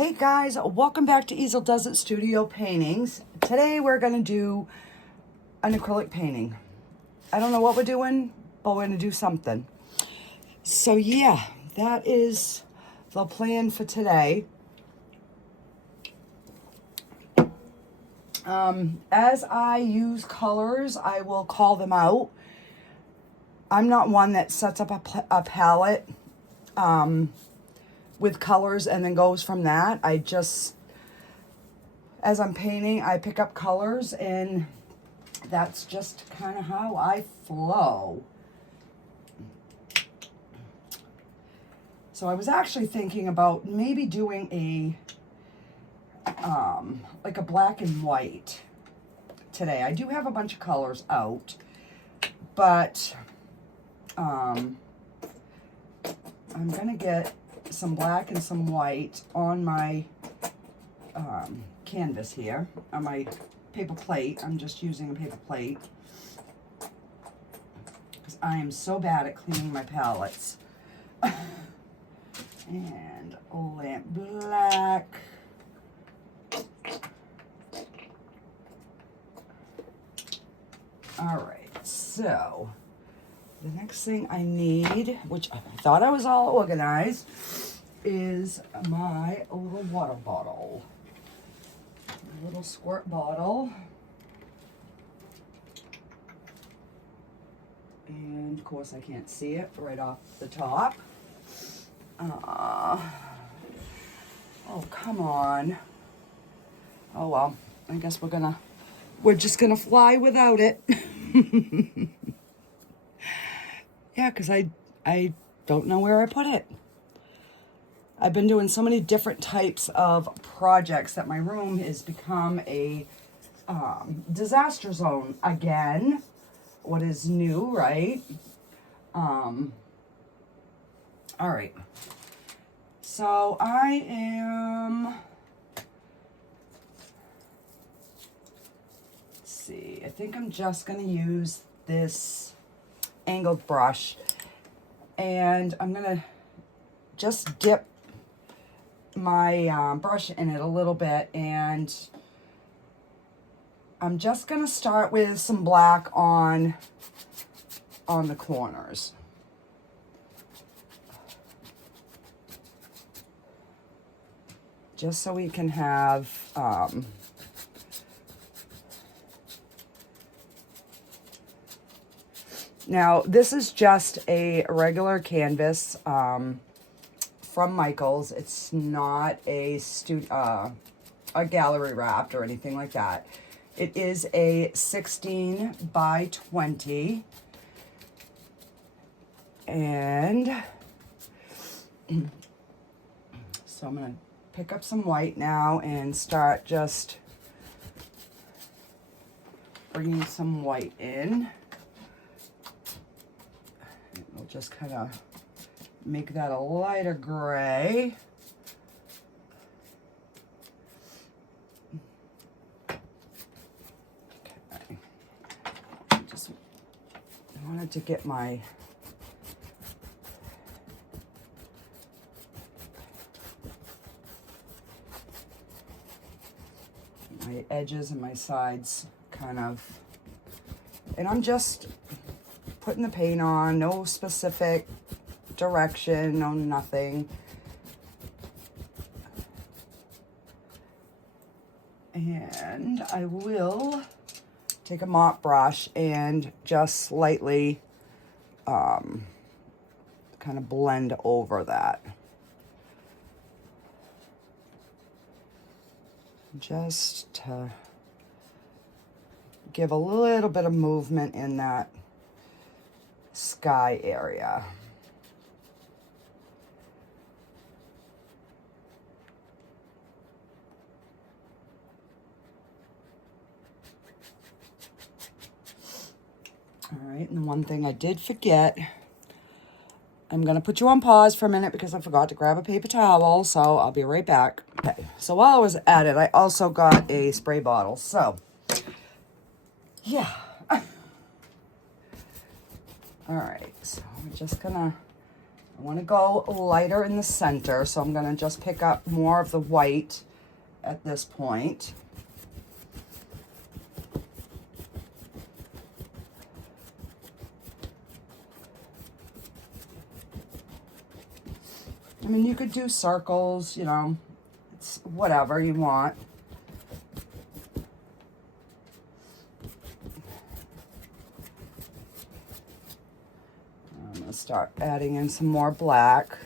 Hey guys, welcome back to Easel Does It Studio Paintings. Today we're going to do an acrylic painting. I don't know what we're doing, but we're going to do something. So yeah, that is the plan for today. As I use colors, I will call them out. I'm not one that sets up a palette with colors and then goes from that. I just, as I'm painting, I pick up colors and that's just kind of how I flow. So I was actually thinking about maybe doing a like a black and white today. I do have a bunch of colors out, but I'm gonna get some black and some white on my canvas here, on my paper plate. I'm just using a paper plate because I am so bad at cleaning my palettes. And lamp black. All right, so the next thing I need, which I thought I was all organized, is my little water bottle. A little squirt bottle. And of course I can't see it right off the top. Oh, come on. Oh well, I guess we're just gonna fly without it. Yeah, because I don't know where I put it. I've been doing so many different types of projects that my room has become a disaster zone again. What is new, right? All right. So I am, let's see, I think I'm just going to use this angled brush, and I'm going to just dip my brush in it a little bit, and I'm just going to start with some black on the corners. Just so we can have now this is just a regular canvas from Michaels. It's not a gallery wrapped or anything like that. It is a 16 by 20, and so I'm gonna pick up some white now and start just bringing some white in. We'll just kind of make that a lighter gray. Okay. I wanted to get my edges and my sides kind of, and I'm just putting the paint on, no specific direction, no nothing. And I will take a mop brush and just slightly kind of blend over that. Just to give a little bit of movement in that sky area. All right, and the one thing I did forget, I'm going to put you on pause for a minute because I forgot to grab a paper towel, so I'll be right back. Okay, so while I was at it, I also got a spray bottle, so yeah. All right, so I'm just going to I want to go lighter in the center, so I'm going to just pick up more of the white at this point. I mean, you could do circles, you know, it's whatever you want. I'm going to start adding in some more black.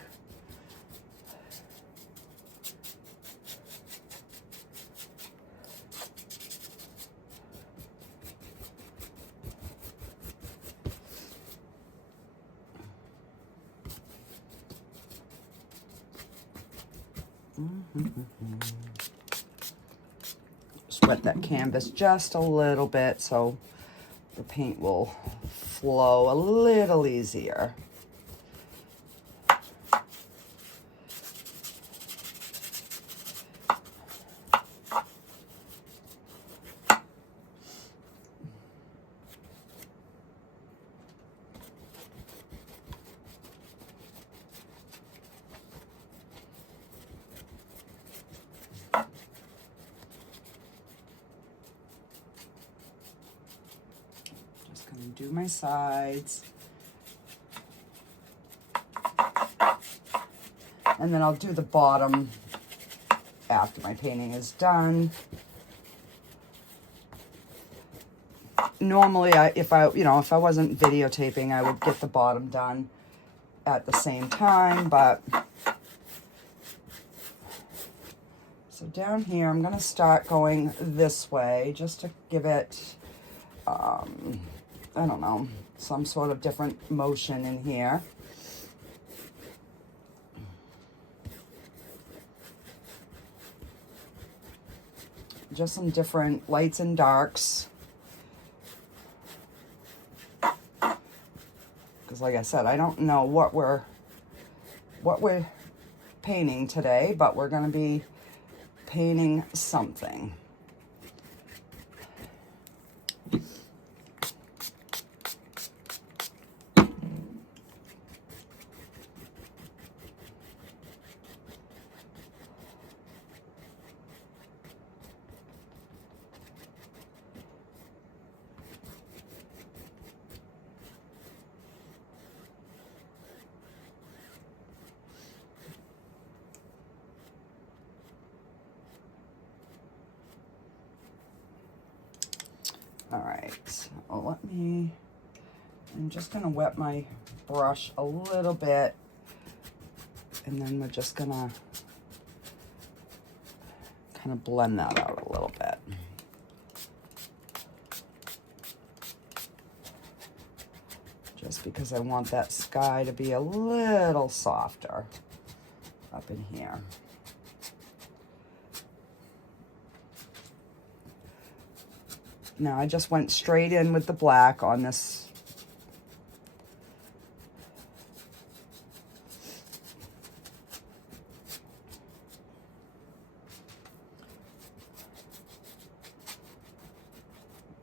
Just wet that canvas just a little bit so the paint will flow a little easier. Do my sides, and then I'll do the bottom after my painting is done. Normally, if I wasn't videotaping, I would get the bottom done at the same time, but so down here, I'm going to start going this way just to give it, I don't know, some sort of different motion in here. Just some different lights and darks. Because like I said, I don't know what we're painting today, but we're going to be painting something. All right, so I'm just gonna wet my brush a little bit, and then we're just gonna kind of blend that out a little bit. Just because I want that sky to be a little softer up in here. Now I just went straight in with the black on this.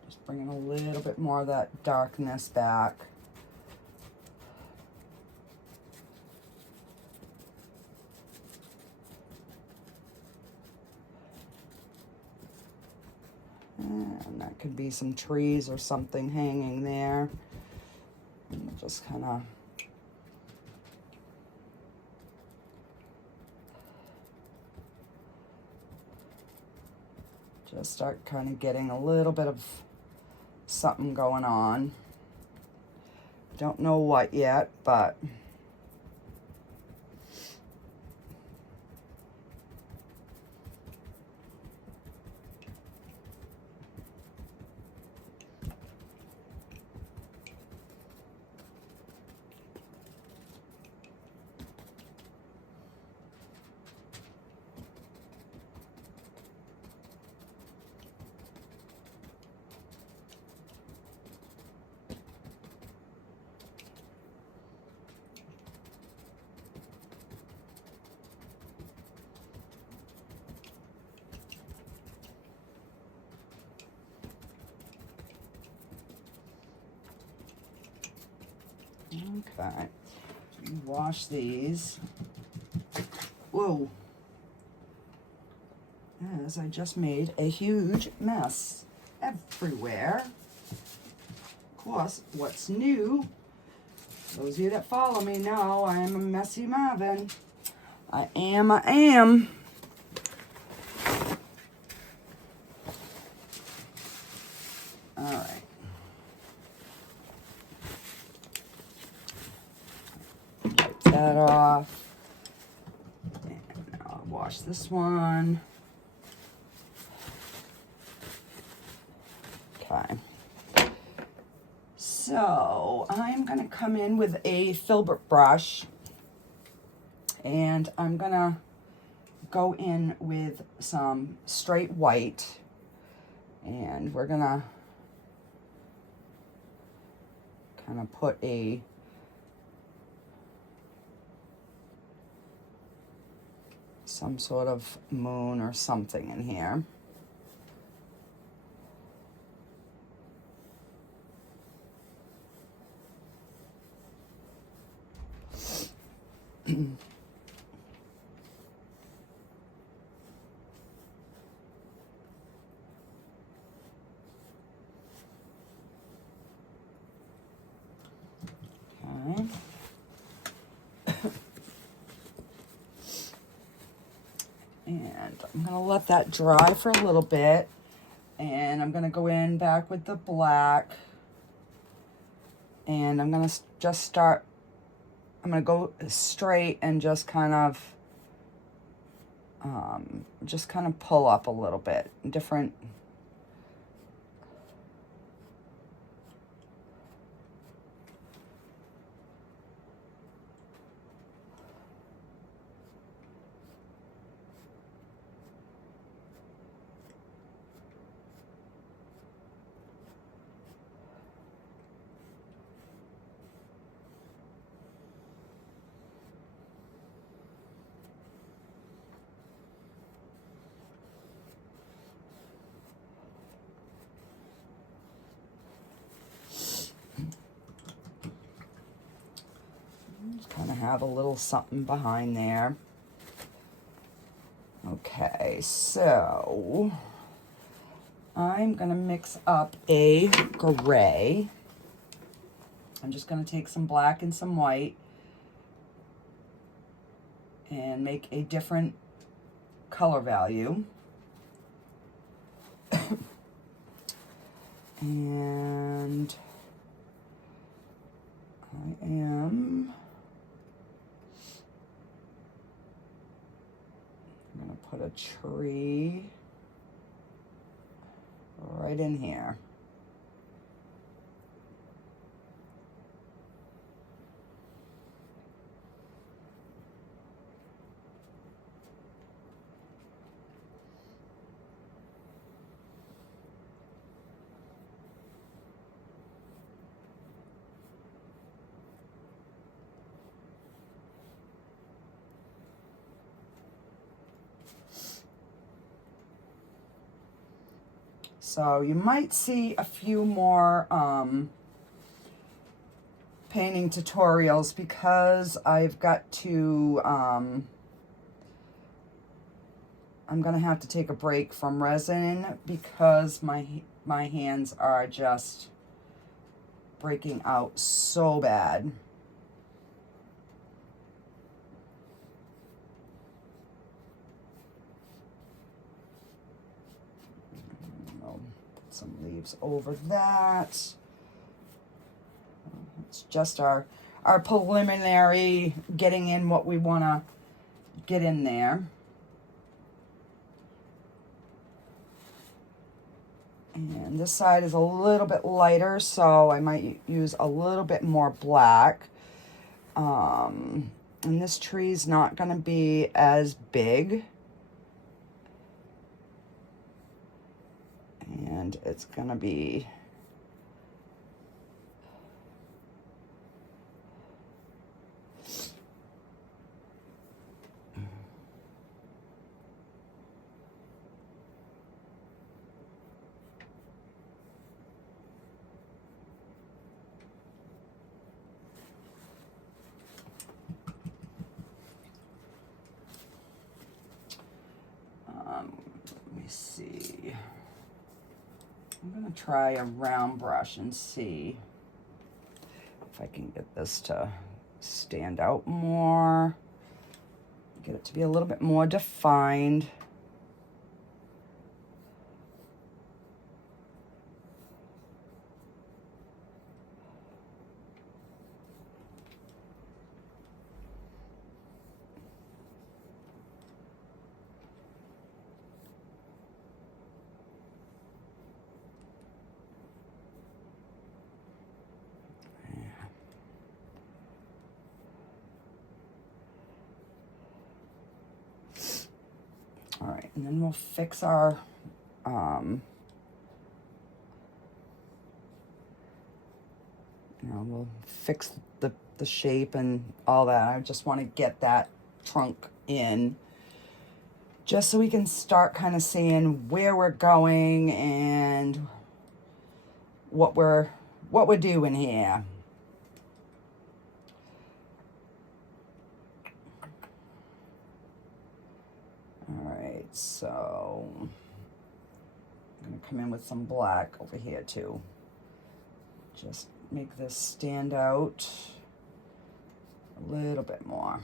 Just bringing a little bit more of that darkness back. And that could be some trees or something hanging there. And we'll just kind of start kind of getting a little bit of something going on. Don't know what yet, but okay. Wash these. Whoa. As I just made a huge mess everywhere. Of course, what's new, those of you that follow me know I am a messy Marvin. I am. All right. Wipe that off. And now I'll wash this one. Okay. So I'm going to come in with a filbert brush, and I'm going to go in with some straight white, and we're going to kind of put some sort of moon or something in here. Okay. And I'm going to let that dry for a little bit, and I'm going to go in back with the black, and I'm going to just start, I'm going to go straight and just kind of pull up a little bit, different. Kind of have a little something behind there. Okay, so I'm going to mix up a gray. I'm just going to take some black and some white and make a different color value. And I am going to put a tree right in here. So you might see a few more painting tutorials, because I've got to, I'm going to have to take a break from resin because my hands are just breaking out so bad. Some leaves over that. It's just our preliminary getting in what we want to get in there. And this side is a little bit lighter, so I might use a little bit more black. And this tree's not going to be as big. And it's going to be see. I'm gonna try a round brush and see if I can get this to stand out more. Get it to be a little bit more defined. All right, and then we'll fix our, we'll fix the shape and all that. I just want to get that trunk in just so we can start kind of seeing where we're going and what we're doing here. All right, so I'm gonna come in with some black over here too. Just make this stand out a little bit more.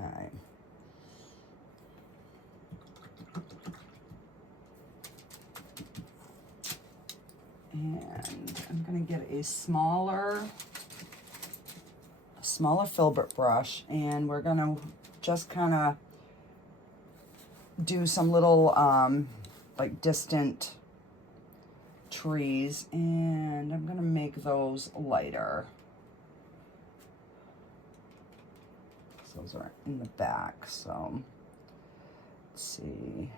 Okay. And I'm going to get a smaller filbert brush, and we're going to just kind of do some little like distant trees, and I'm going to make those lighter. So those are in the back, so let's see.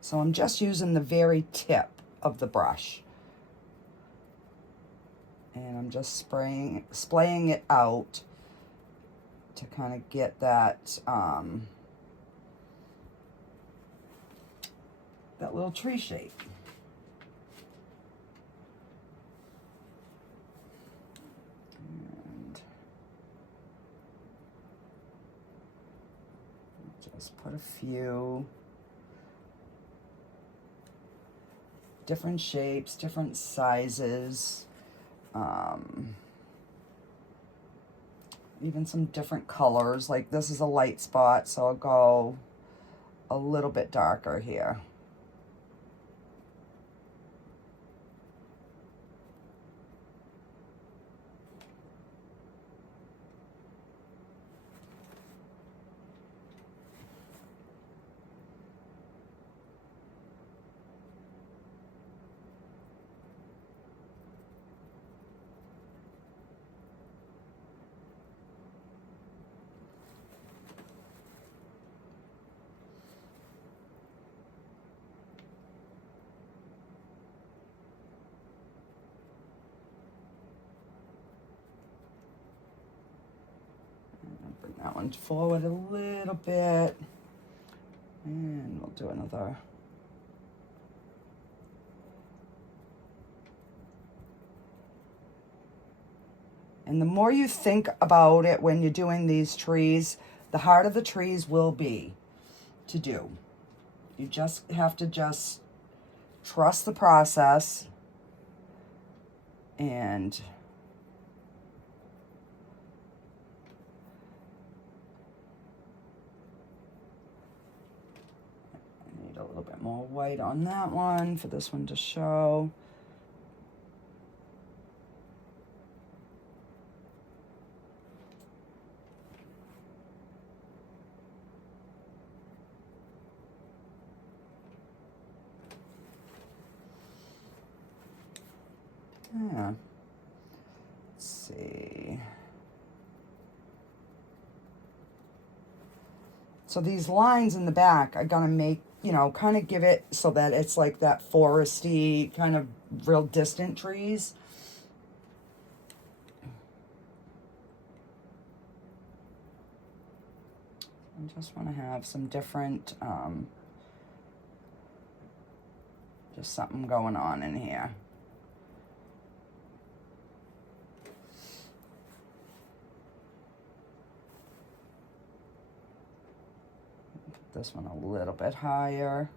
So I'm just using the very tip of the brush. And I'm just splaying it out to kind of get that, that little tree shape. And just put a few different shapes, different sizes, even some different colors. Like this is a light spot, so I'll go a little bit darker here. Bring that one forward a little bit, and we'll do another. And the more you think about it when you're doing these trees, the harder the trees will be to do. You just have to just trust the process and I need a little bit more white on that one for this one to show. Yeah. Let's see. So these lines in the back are gonna make, you know, kind of give it so that it's like that foresty, kind of real distant trees. I just want to have some different, just something going on in here. Put this one a little bit higher.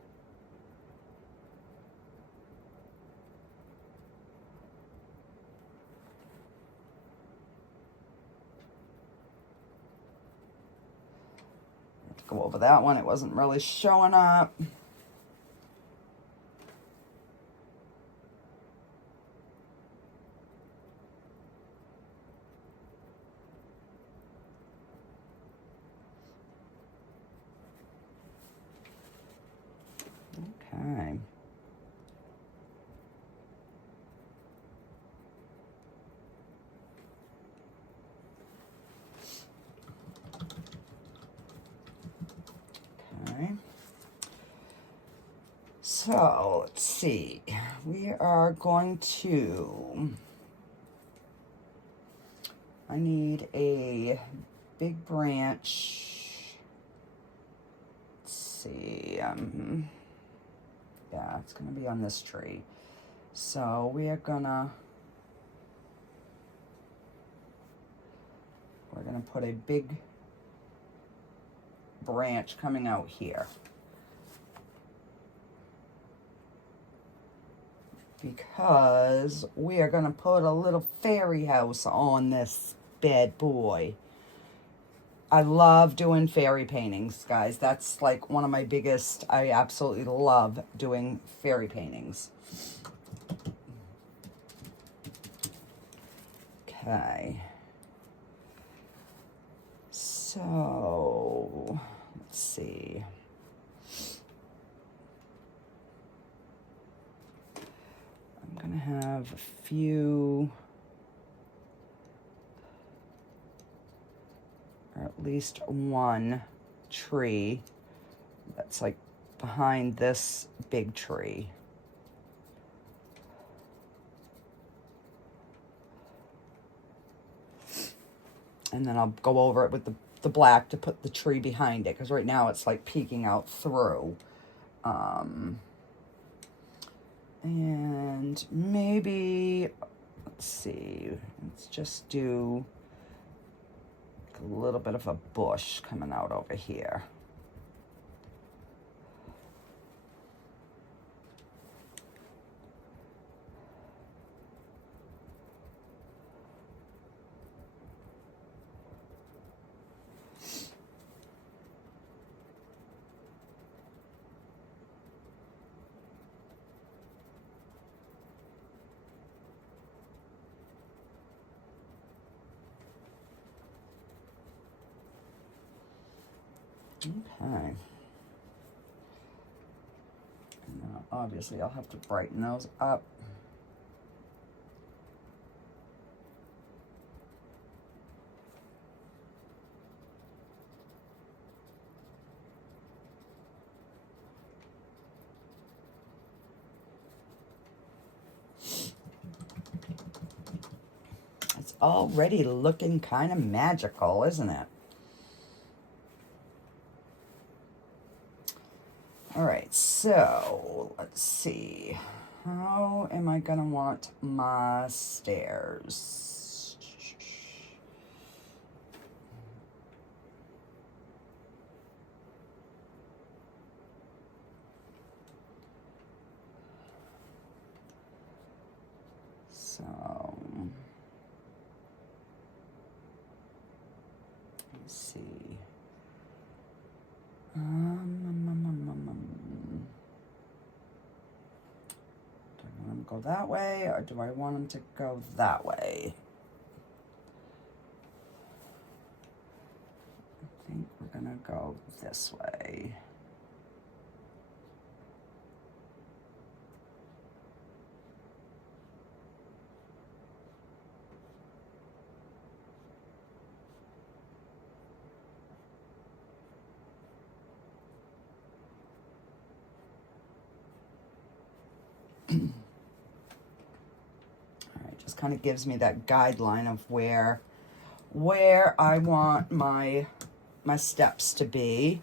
Go over that one. It wasn't really showing up. Okay. Okay. So let's see. We are going to, I need a big branch. Let's see. Yeah, it's going to be on this tree. So we are gonna, we're gonna put a big branch coming out here. Because we are gonna put a little fairy house on this bad boy. I love doing fairy paintings, guys. That's like one of my biggest, I absolutely love doing fairy paintings. Okay. So, let's see. I'm gonna have a few, or at least one tree that's like behind this big tree. And then I'll go over it with the black to put the tree behind it, because right now it's like peeking out through. And maybe, let's see, let's just do a little bit of a bush coming out over here. Okay. Now, obviously, I'll have to brighten those up. It's already looking kind of magical, isn't it? All right, so let's see. How am I gonna want my stairs? So, let's see. Do I want them to go that way, or do I want them to go that way? I think we're gonna go this way. Alright, just kind of gives me that guideline of where I want my steps to be.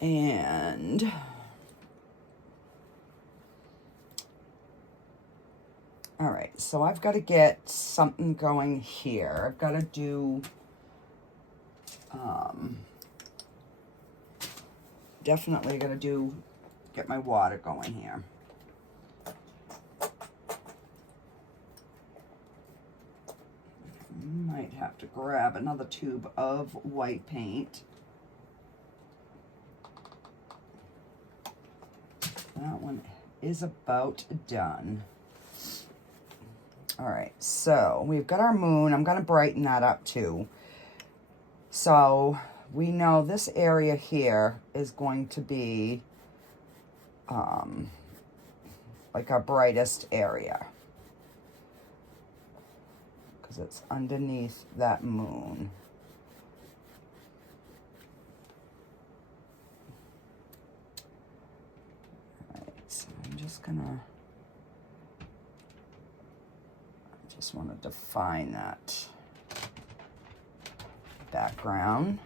And all right, so I've got to get something going here. I've got to do definitely got to get my water going here. Might have to grab another tube of white paint. That one is about done. All right, so we've got our moon. I'm going to brighten that up too. So we know this area here is going to be like our brightest area, because it's underneath that moon. All right, so I'm just gonna, I just want to define that background.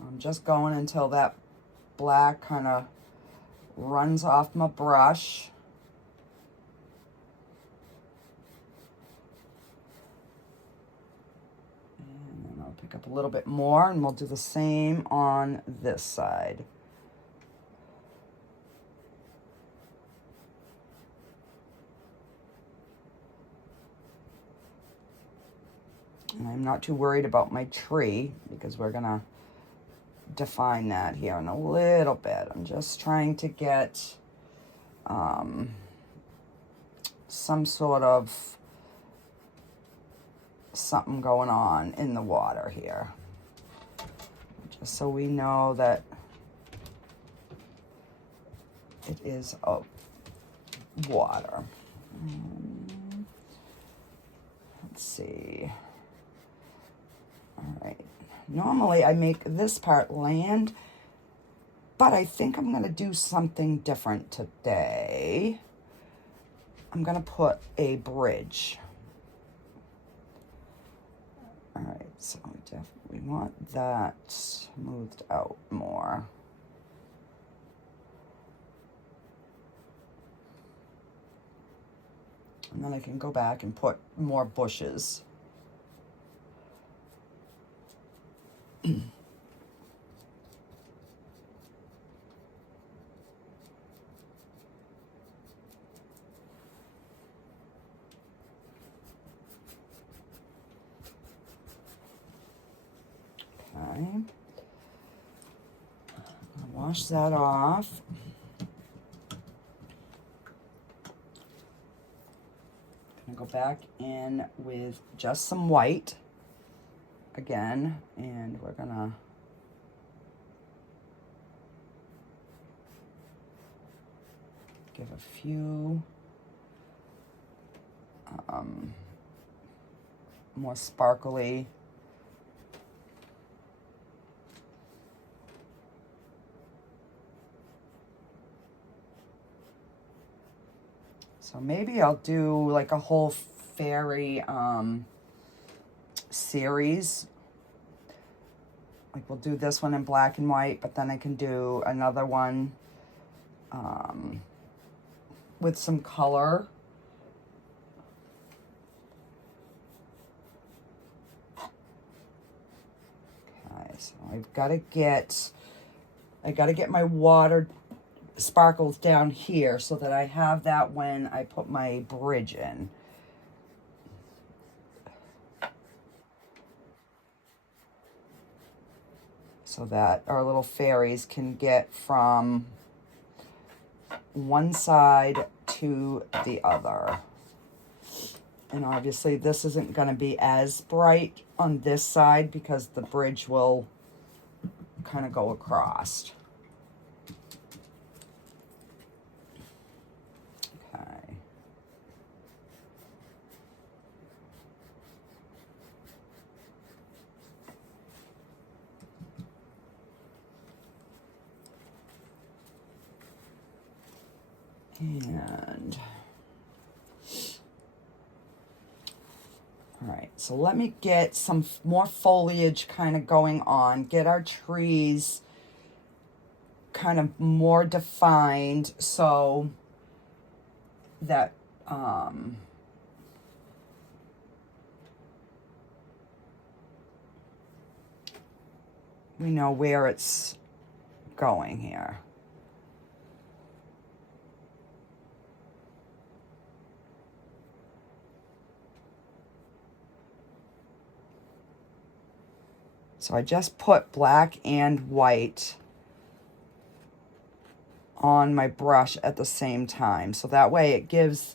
I'm just going until that black kind of runs off my brush. And then I'll pick up a little bit more and we'll do the same on this side. And I'm not too worried about my tree because we're gonna define that here in a little bit. I'm just trying to get some sort of something going on in the water here, just so we know that it is a water. Let's see. All right. Normally I make this part land, but I think I'm going to do something different today. I'm going to put a bridge. All right, so we definitely want that smoothed out more. And then I can go back and put more bushes. Okay. Wash that off. I'm gonna go back in with just some white again, and we're gonna give a few more sparkly so maybe I'll do like a whole fairy series. Like we'll do this one in black and white, but then I can do another one with some color. Okay, so I gotta get my water sparkles down here so that I have that when I put my bridge in. so that our little fairies can get from one side to the other. And obviously this isn't going to be as bright on this side because the bridge will kind of go across. Okay. And all right, so let me get some more foliage kind of going on, get our trees kind of more defined so that we know where it's going here. So I just put black and white on my brush at the same time. So that way it gives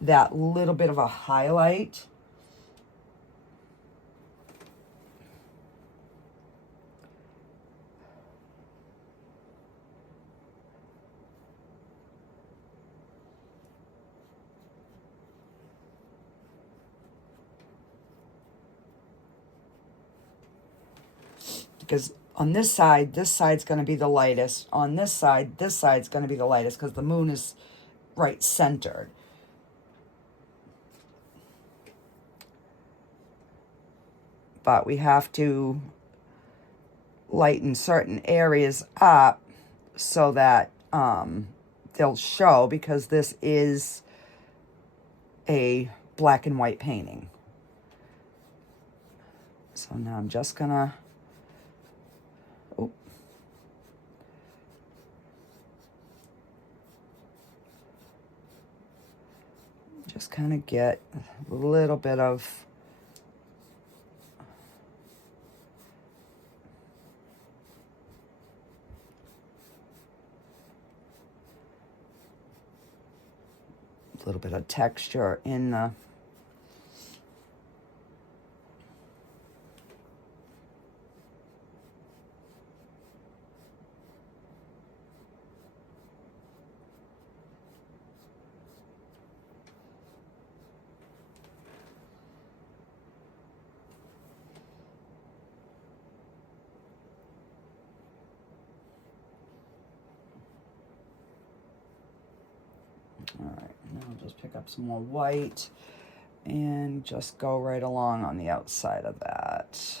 that little bit of a highlight. Because on this side's going to be the lightest. On this side's going to be the lightest because the moon is right centered. But we have to lighten certain areas up so that they'll show, because this is a black and white painting. So now I'm just going to just kind of get a little bit of texture in the all right, now I'll just pick up some more white and just go right along on the outside of that.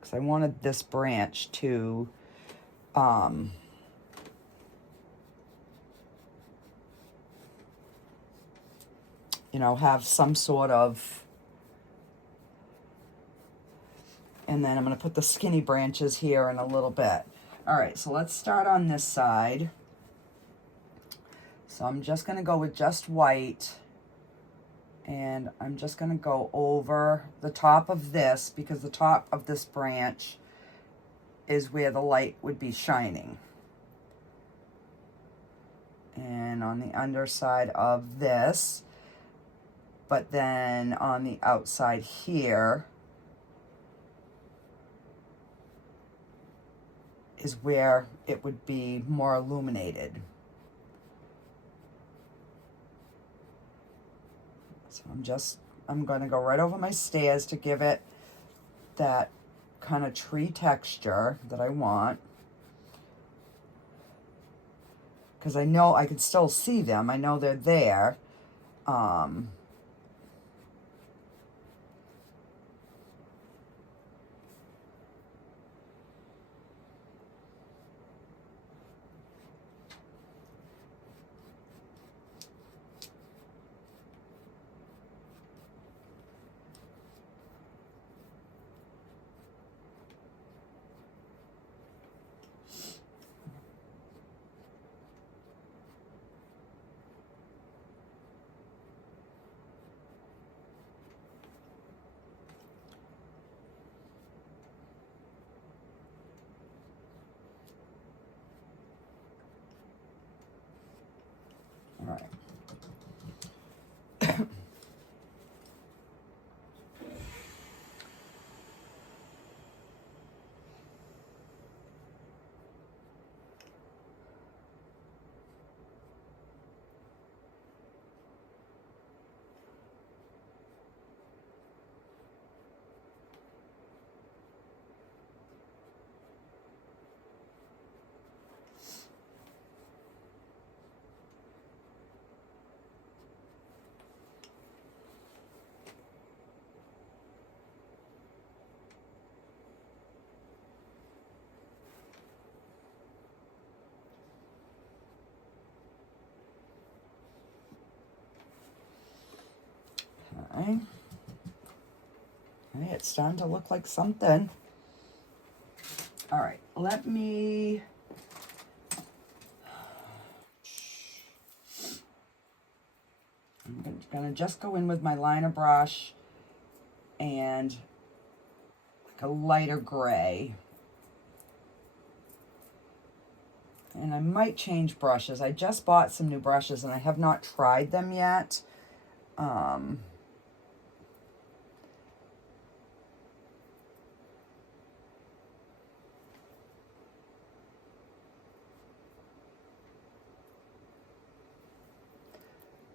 Because I wanted this branch to you know, have some sort of, and then I'm going to put the skinny branches here in a little bit. All right, so let's start on this side. So I'm just going to go with just white, and I'm just going to go over the top of this, because the top of this branch is where the light would be shining. And on the underside of this, but then on the outside here is where it would be more illuminated. So I'm going to go right over my stairs to give it that kind of tree texture that I want. Because I know I can still see them. I know they're there. Okay. Okay, it's starting to look like something. All right, let me... I'm gonna just go in with my liner brush and like a lighter gray. And I might change brushes. I just bought some new brushes and I have not tried them yet.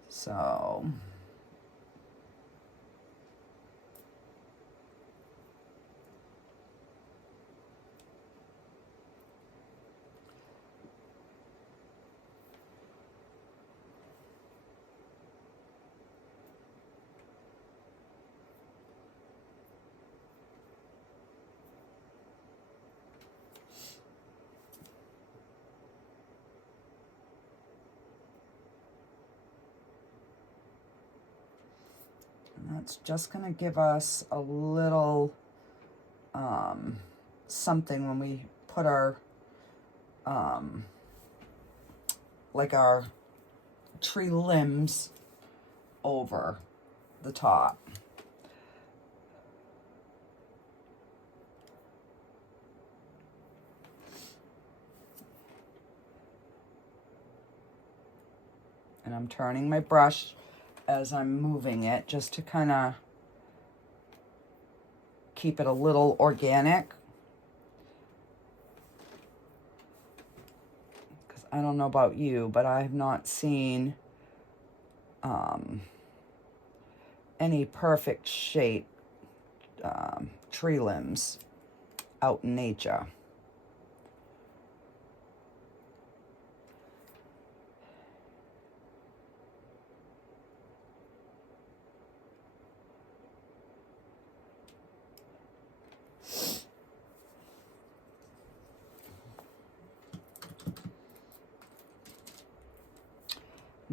So... that's just going to give us a little something when we put our, like our tree limbs over the top. And I'm turning my brush as I'm moving it just to kind of keep it a little organic. Because I don't know about you, but I have not seen any perfect shape tree limbs out in nature.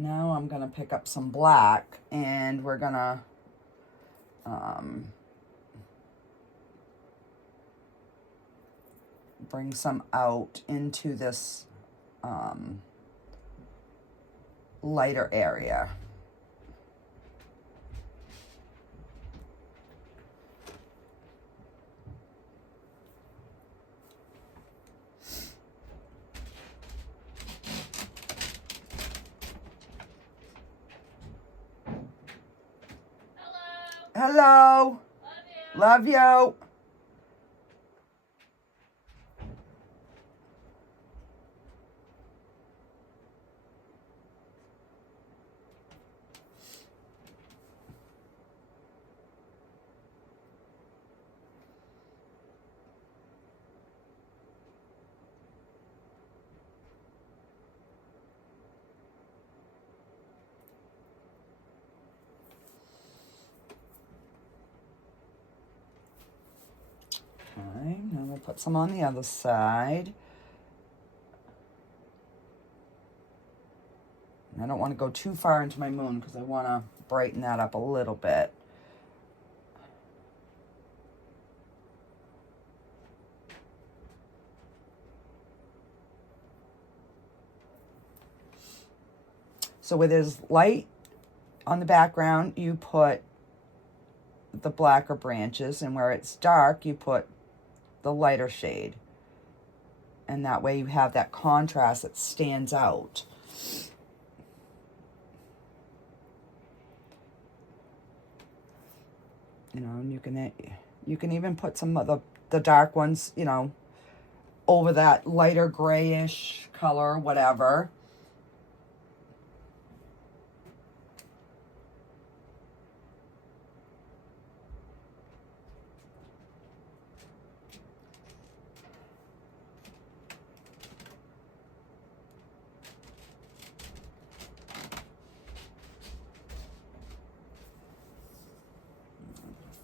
Now I'm going to pick up some black and we're going to bring some out into this lighter area. Hello. Love you. Love you. Okay, now we'll put some on the other side. I don't want to go too far into my moon because I want to brighten that up a little bit. So where there's light on the background, you put the blacker branches, and where it's dark, you put the lighter shade. And that way you have that contrast that stands out. You know, and you can even put some of the dark ones, you know, over that lighter grayish color, whatever.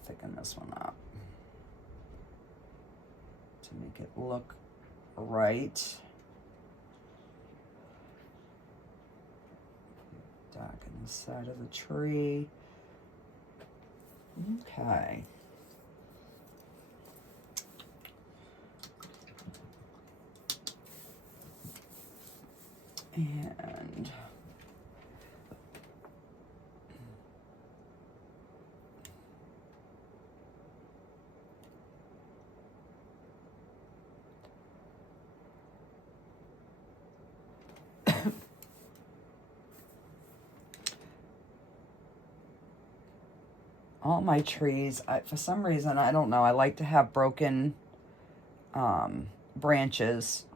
Thicken this one up to make it look right. Darken the side of the tree. Okay. And all my trees, for some reason, I don't know, I like to have broken branches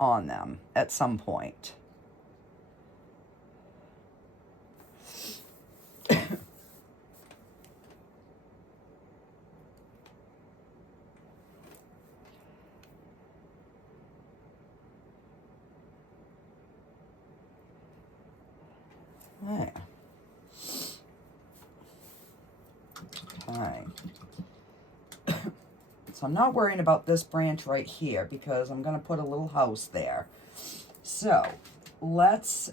on them at some point. There. Okay. So I'm not worrying about this branch right here because I'm going to put a little house there. So let's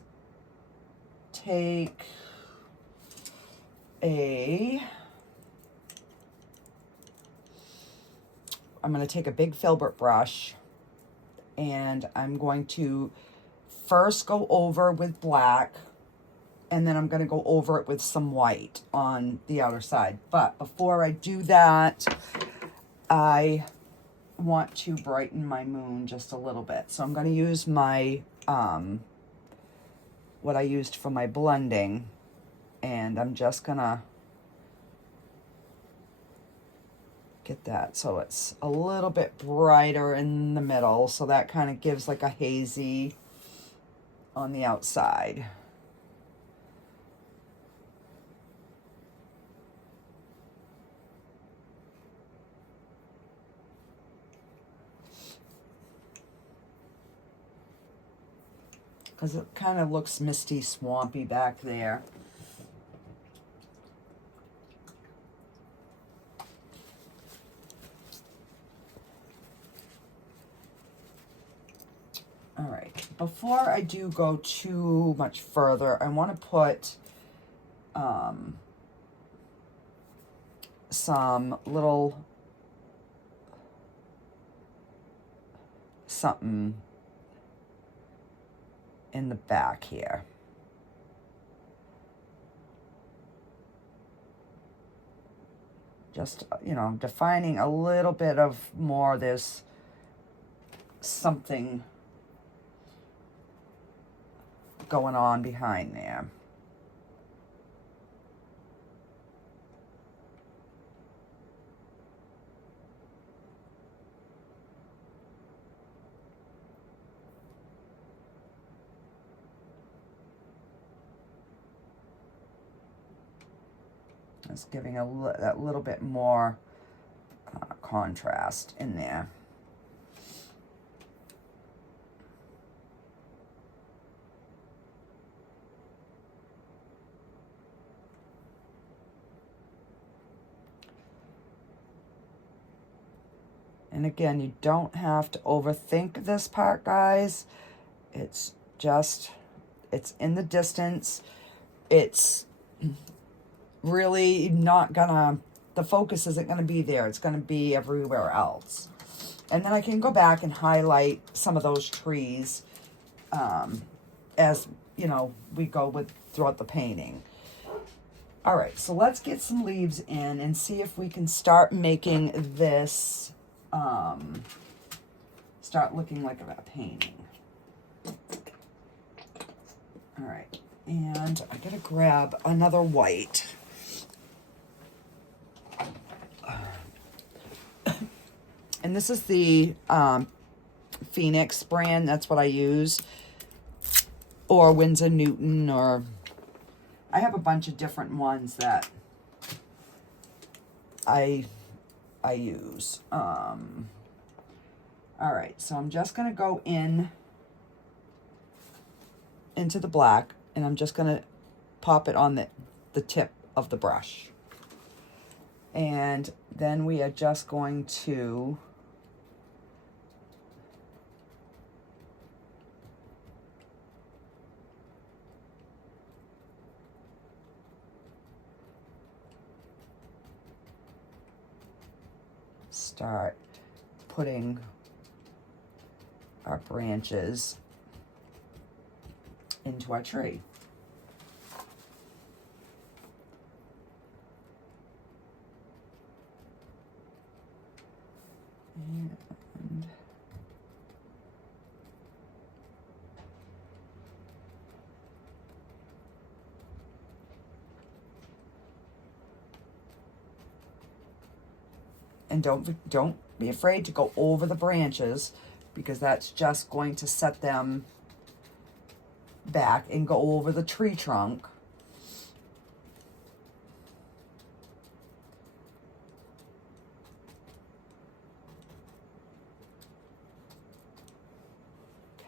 take I'm going to take a big filbert brush and I'm going to first go over with black, and then I'm going to go over it with some white on the outer side. But before I do that, I want to brighten my moon just a little bit. So I'm going to use my, what I used for my blending, and I'm just going to get that so it's a little bit brighter in the middle. So that kind of gives like a hazy on the outside. Because it kind of looks misty, swampy back there. All right, before I do go too much further, I want to put some little something in the back here. Just, you know, defining a little bit of more, there's something going on behind there. Just giving that little bit more contrast in there. And again, you don't have to overthink this part, guys. It's just, it's in the distance. It's really not gonna, the focus isn't gonna be there. It's gonna be everywhere else. And then I can go back and highlight some of those trees as, you know, we go with throughout the painting. All right, so let's get some leaves in and see if we can start making this start looking like a painting. All right, and I gotta grab another white. And this is the Phoenix brand. That's what I use. Or Winsor Newton, or I have a bunch of different ones that I use. All right, so I'm just gonna go into the black, and I'm just gonna pop it on the tip of the brush. And then we are just going to start putting our branches into our tree. And don't be afraid to go over the branches, because that's just going to set them back, and go over the tree trunk.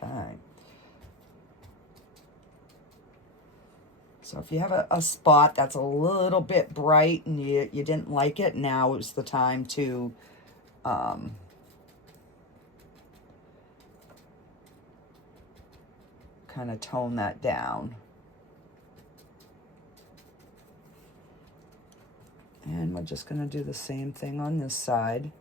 Okay. So if you have a spot that's a little bit bright and you didn't like it, now is the time to kind of tone that down. And we're just going to do the same thing on this side.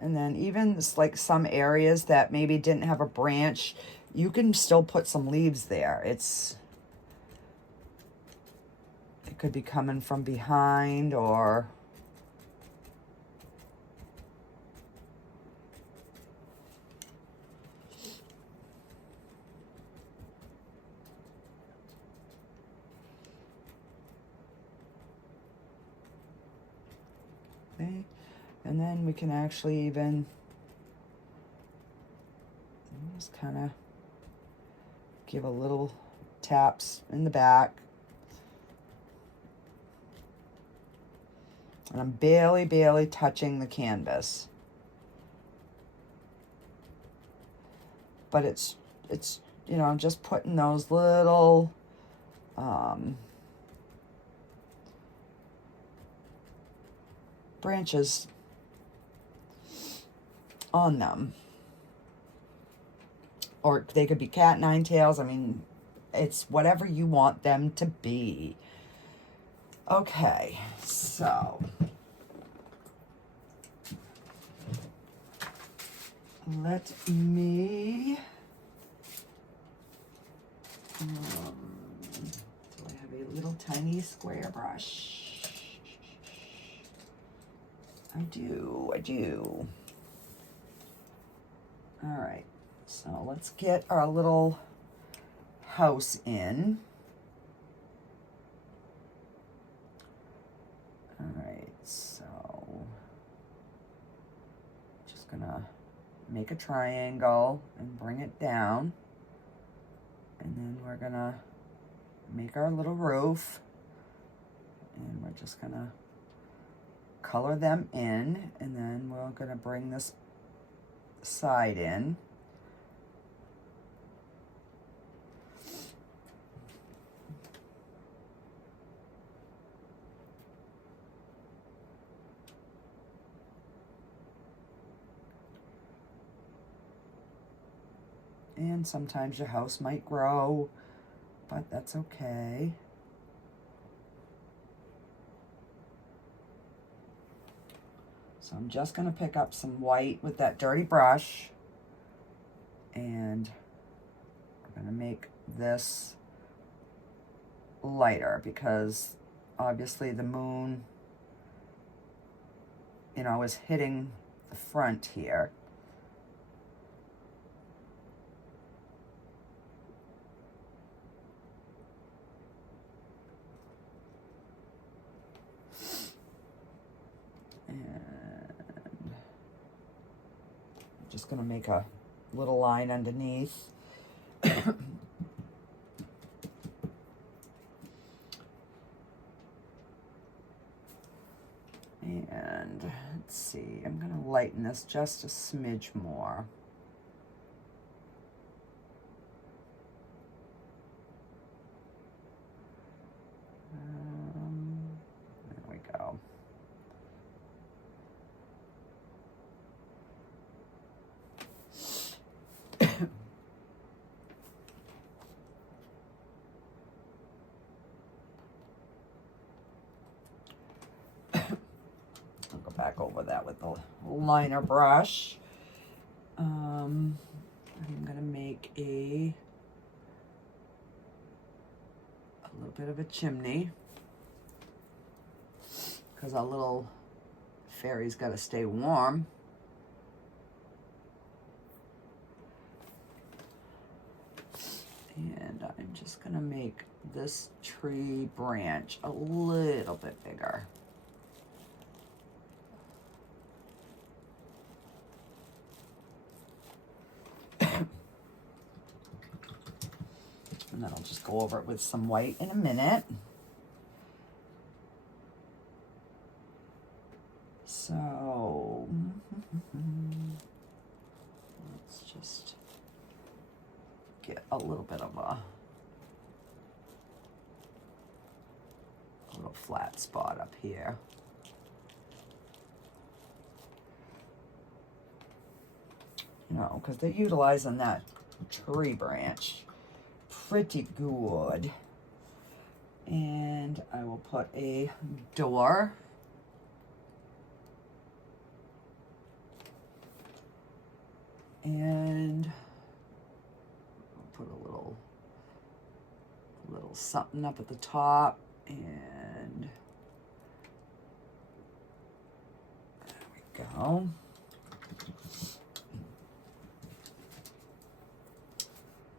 And then even like some areas that maybe didn't have a branch, you can still put some leaves there. It could be coming from behind, or okay. And then we can actually even just kind of give a little taps in the back. And I'm barely touching the canvas. But it's you know, I'm just putting those little branches on them. Or they could be cat nine tails. I mean, it's whatever you want them to be. Okay, so let me do I have a little tiny square brush? I do. All right, so let's get our little house in. All right, so just gonna make a triangle and bring it down. And then we're gonna make our little roof. And we're just gonna color them in. And then we're gonna bring this side in. And sometimes your house might grow, but that's okay. So I'm just going to pick up some white with that dirty brush, and I'm going to make this lighter, because obviously the moon, you know, is hitting the front here. Just going to make a little line underneath. And let's see, I'm going to lighten this just a smidge more. back over that with the liner brush. I'm gonna make a little bit of a chimney because our little fairy's got to stay warm. And I'm just gonna make this tree branch a little bit bigger. And then I'll just go over it with some white in a minute. So, let's just get a little bit of a little flat spot up here. You know, because they're utilizing that tree branch pretty good. And I will put a door. And I'll put a little something up at the top, and there we go.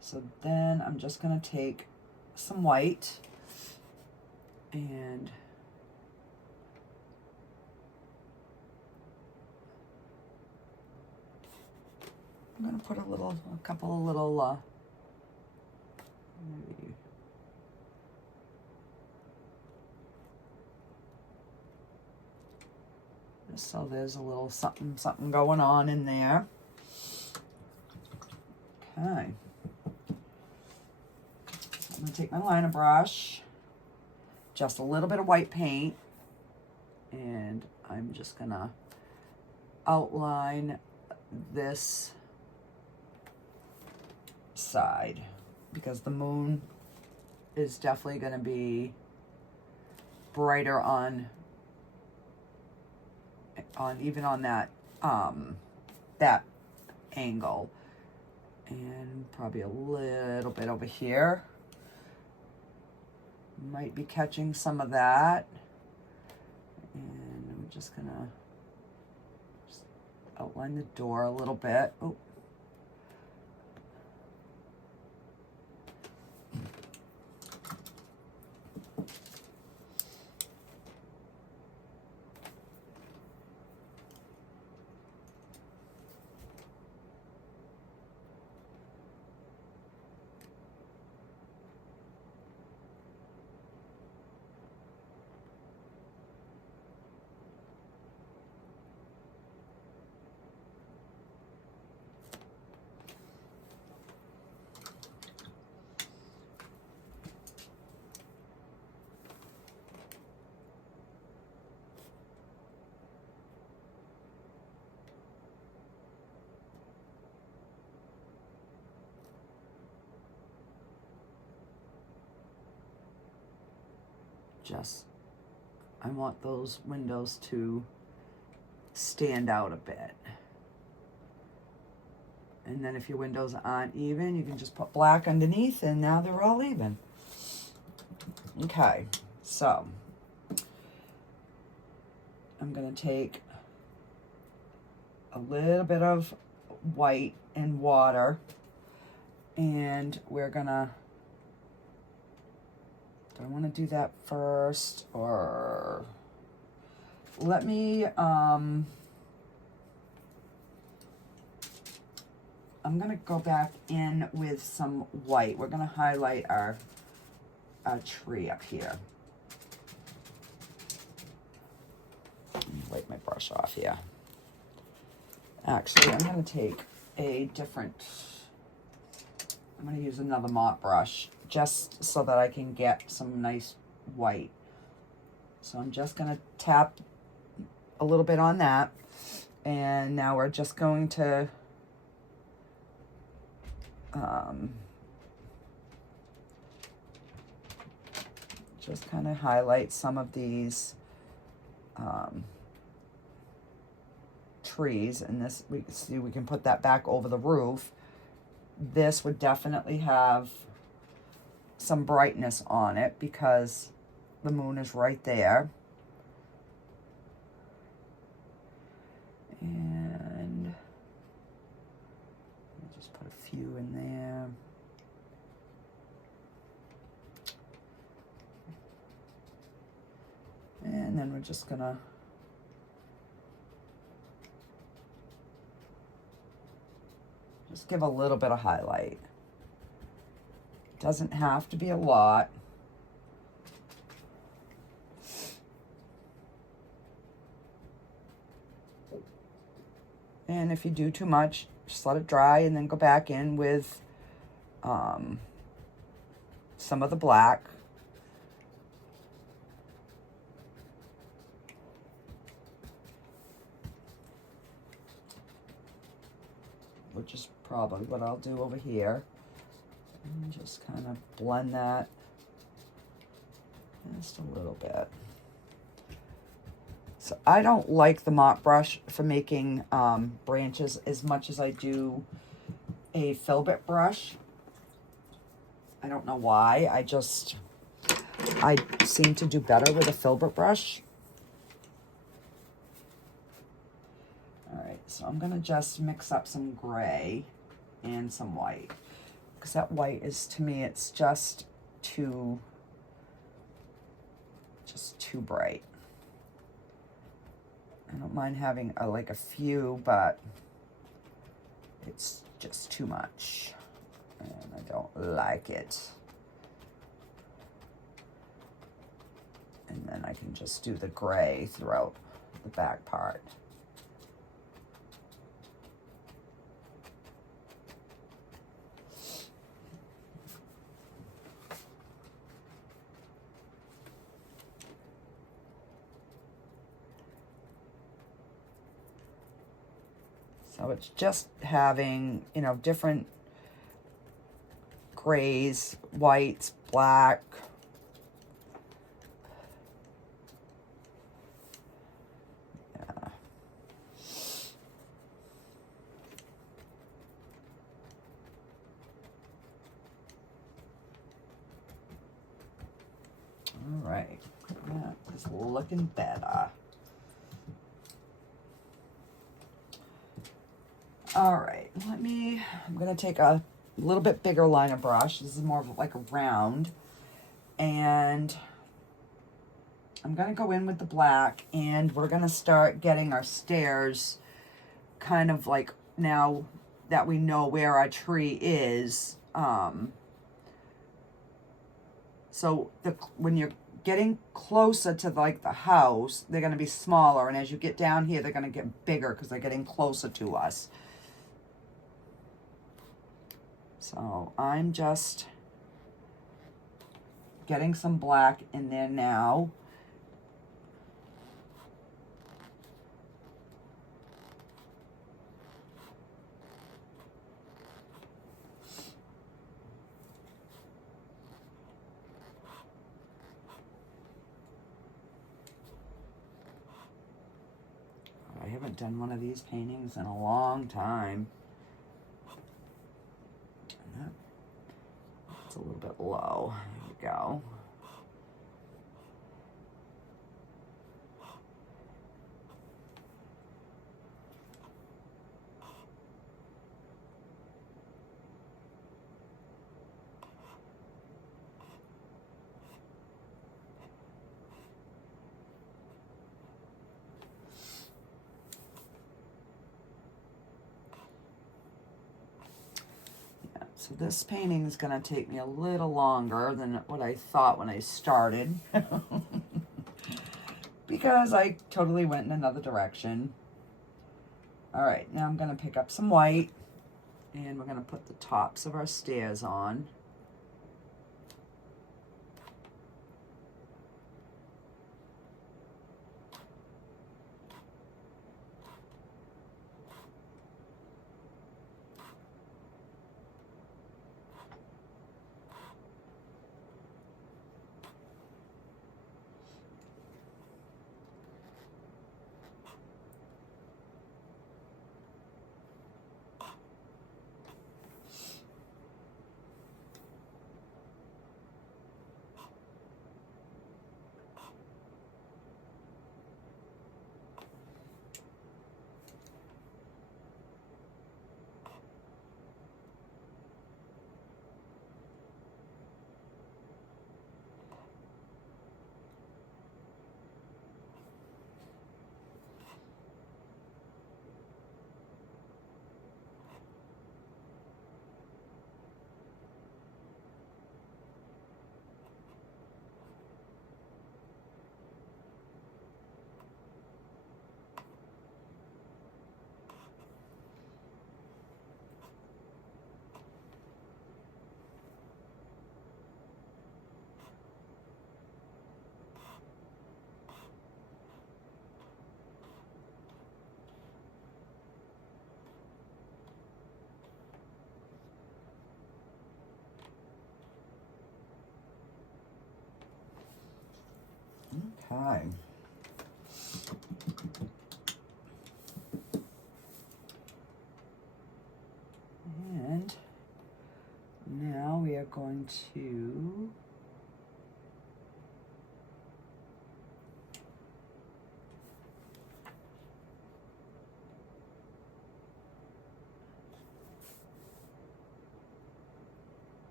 So then I'm just going to take some white and I'm going to put a couple of little, maybe just so there's a little something going on in there. Okay. I'm going to take my liner brush, just a little bit of white paint, and I'm just going to outline this side because the moon is definitely going to be brighter on even on that that angle, and probably a little bit over here. Might be catching some of that, and I'm just gonna outline the door a little bit. Oh. I want those windows to stand out a bit. And then if your windows aren't even, you can just put black underneath and now they're all even. Okay, so I'm gonna take a little bit of white and water, and we're gonna, do I want to do that first, or let me, I'm gonna go back in with some white. We're gonna highlight our tree up here. Let me wipe my brush off here. Actually, I'm gonna take a different, I'm gonna use another mop brush just so that I can get some nice white. So I'm just gonna tap a little bit on that, and now we're just going to just kind of highlight some of these trees, and this, we see we can put that back over the roof. This would definitely have some brightness on it because the moon is right there. And I'll just put a few in there. And then we're just gonna just give a little bit of highlight. Doesn't have to be a lot. And if you do too much, just let it dry and then go back in with some of the black. Which is probably what I'll do over here. And just kind of blend that just a little bit. So I don't like the mop brush for making branches as much as I do a filbert brush. I don't know why. I seem to do better with a filbert brush. All right, so I'm gonna just mix up some gray and some white. Because that white is, to me, it's just too bright. I don't mind having like a few, but it's just too much. And I don't like it. And then I can just do the gray throughout the back part. So it's just having, you know, different grays, whites, black. Yeah. All right, that is looking better. All right, I'm gonna take a little bit bigger liner brush. This is more of like a round. And I'm gonna go in with the black, and we're gonna start getting our stairs kind of like, now that we know where our tree is. So when you're getting closer to like the house, they're gonna be smaller. And as you get down here, they're gonna get bigger because they're getting closer to us. So I'm just getting some black in there now. I haven't done one of these paintings in a long time. It's a little bit low. There we go. So this painting is going to take me a little longer than what I thought when I started. Because I totally went in another direction. All right, now I'm going to pick up some white, and we're going to put the tops of our stairs on. Okay. And now we are going to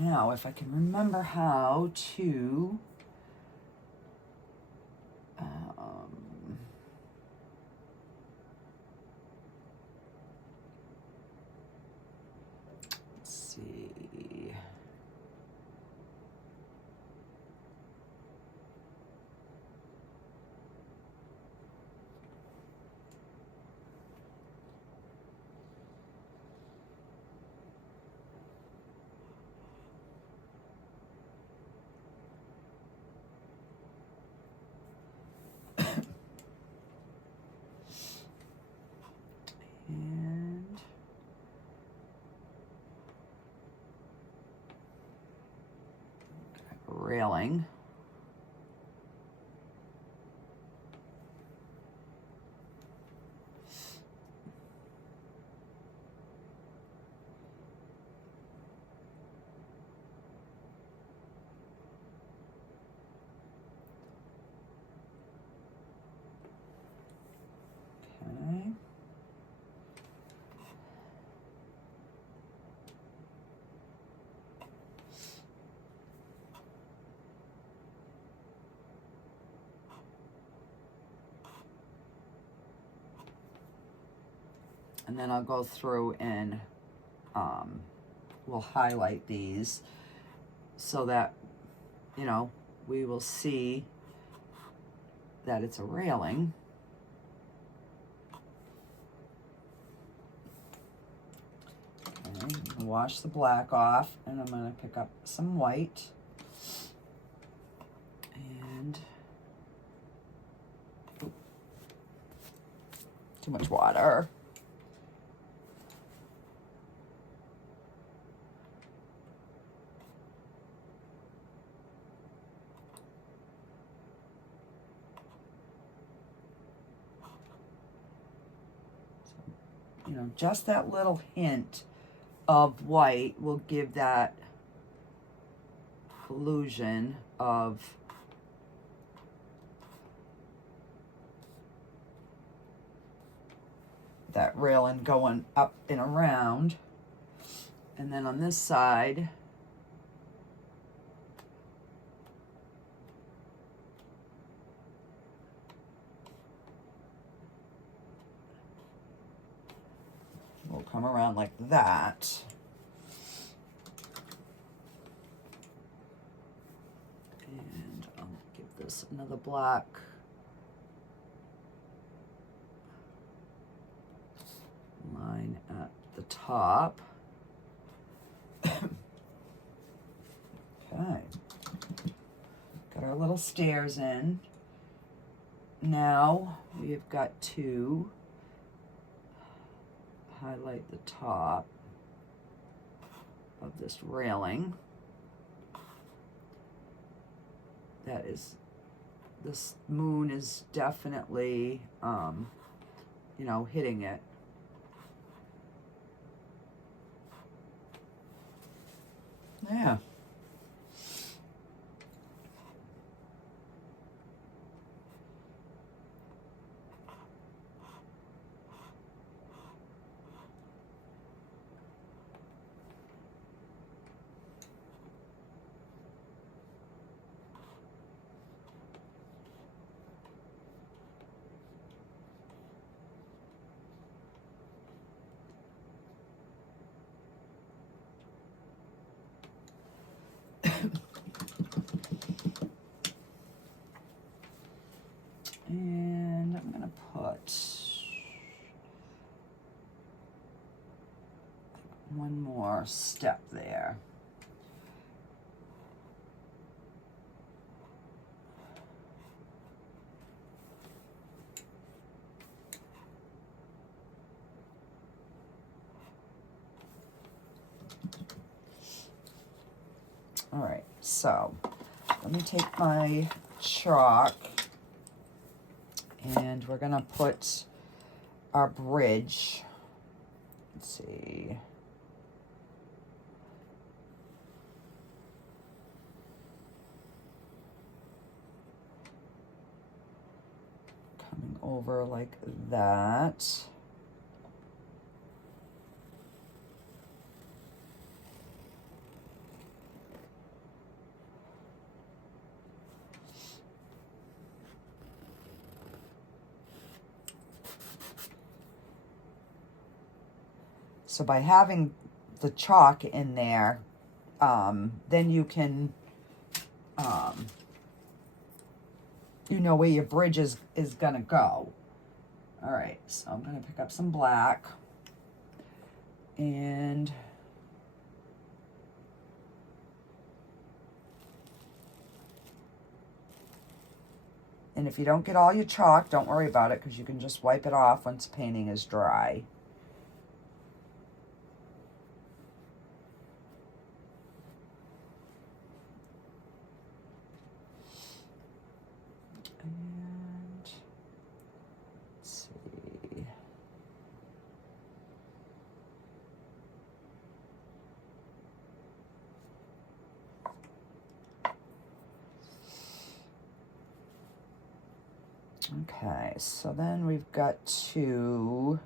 now, if I can remember how to let's see. And railing. Okay. And then I'll go through and we'll highlight these so that, you know, we will see that it's a railing. Okay, wash the black off, and I'm going to pick up some white. And too much water. You know, just that little hint of white will give that illusion of that railing going up and around. And then on this side, we'll come around like that. And I'll give this another black. Line at the top. Okay. Got our little stairs in. Now we've got to highlight the top of this railing. That is, this moon is definitely, you know, hitting it. Yeah. And I'm going to put one more step there. All right, so let me take my chalk and we're gonna put our bridge. Let's see. Coming over like that. So by having the chalk in there, then you can, you know where your bridge is gonna go. All right, so I'm gonna pick up some black and if you don't get all your chalk, don't worry about it because you can just wipe it off once the painting is dry. And let's see. Okay, so then we've got to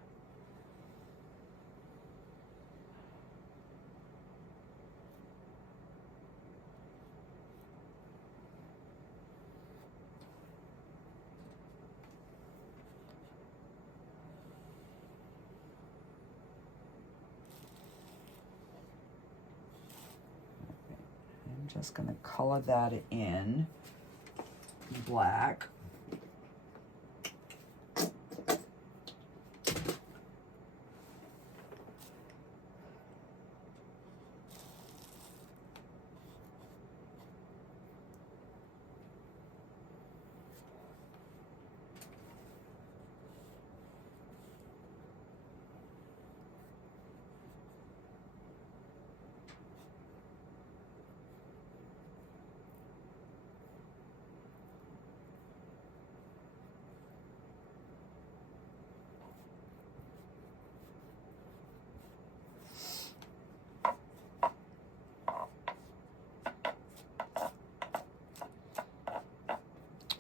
I'm just going to color that in black.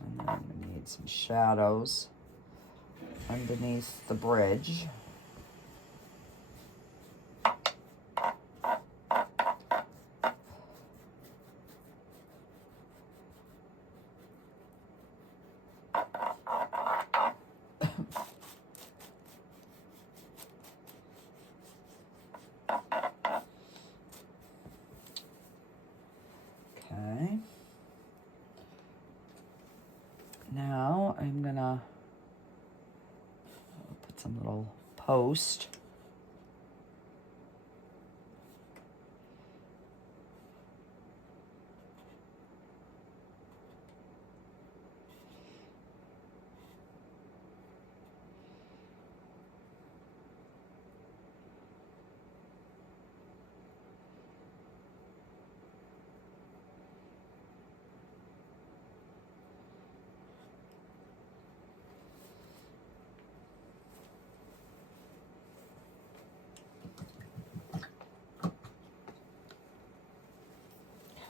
And then we need some shadows underneath the bridge. Okay. Now I'm gonna put some little post.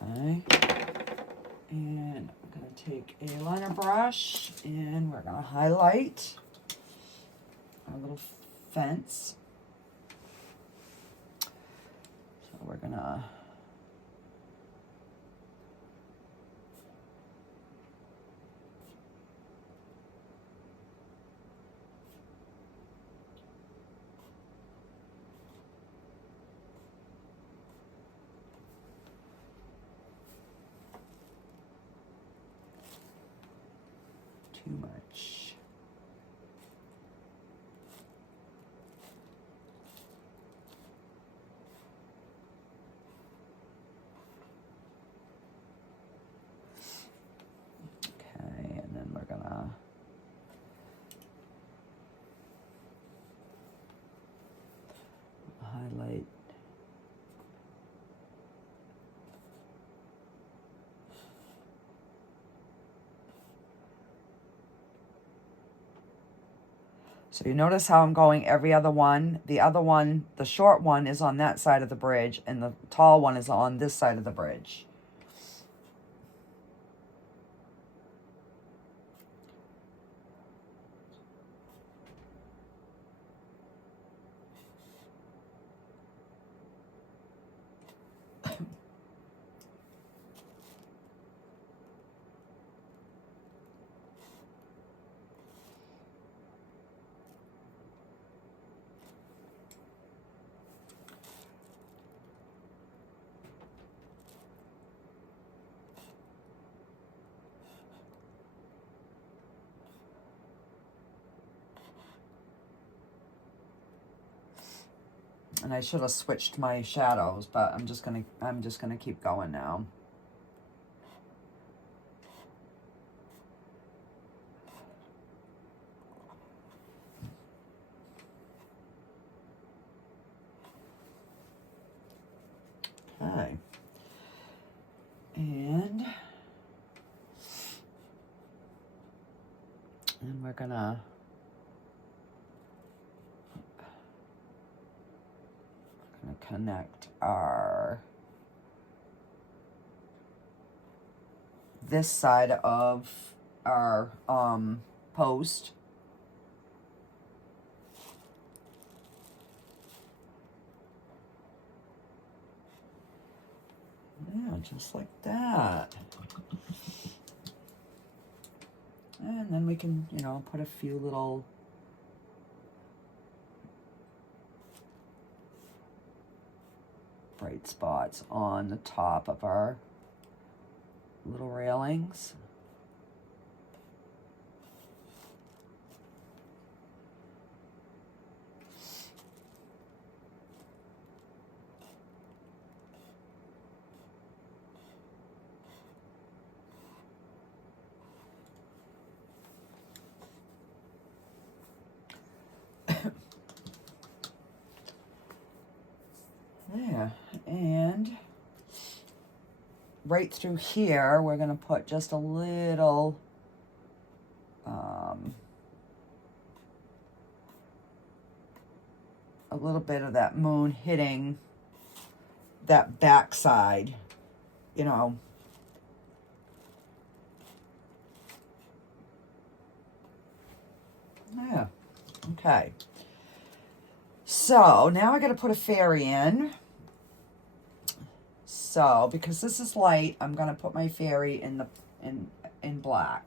Okay. And I'm gonna take a liner brush and we're gonna highlight our little fence. So we're gonna too much. Okay, and then we're gonna highlight So you notice how I'm going every other one. The other one, the short one, is on that side of the bridge, and the tall one is on this side of the bridge. And I should have switched my shadows, but I'm just gonna keep going now. Okay. And we're gonna connect our this side of our post. Yeah, just like that. And then we can, you know, put a few little bright spots on the top of our little railings. There, and right through here, we're going to put just a little bit of that moon hitting that back side, you know. Yeah, okay. So now I got to put a fairy in. So because this is light, I'm going to put my fairy in black.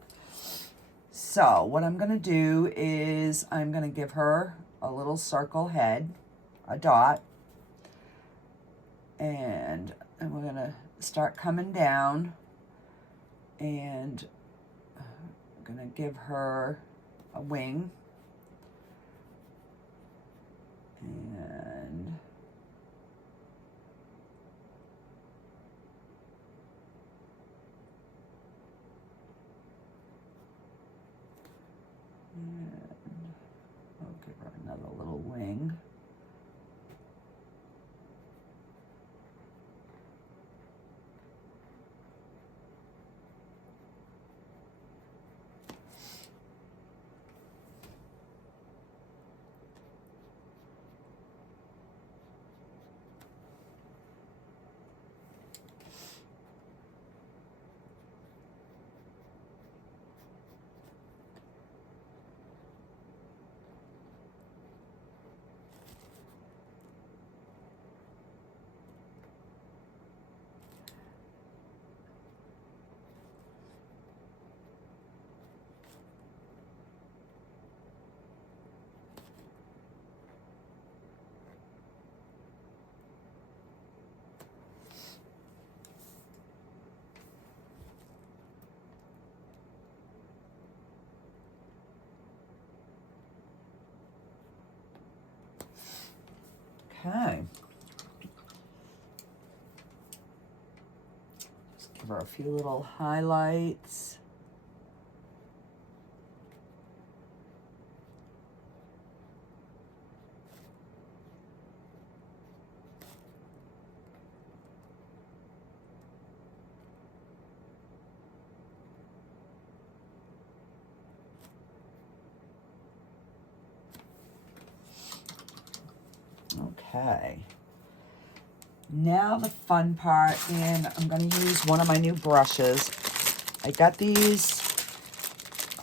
So what I'm going to do is I'm going to give her a little circle head, a dot, and we're going to start coming down, and I'm going to give her a wing, and I'll give her another little wing. Okay. Just give her a few little highlights. Okay. Now the fun part, and I'm going to use one of my new brushes. I got these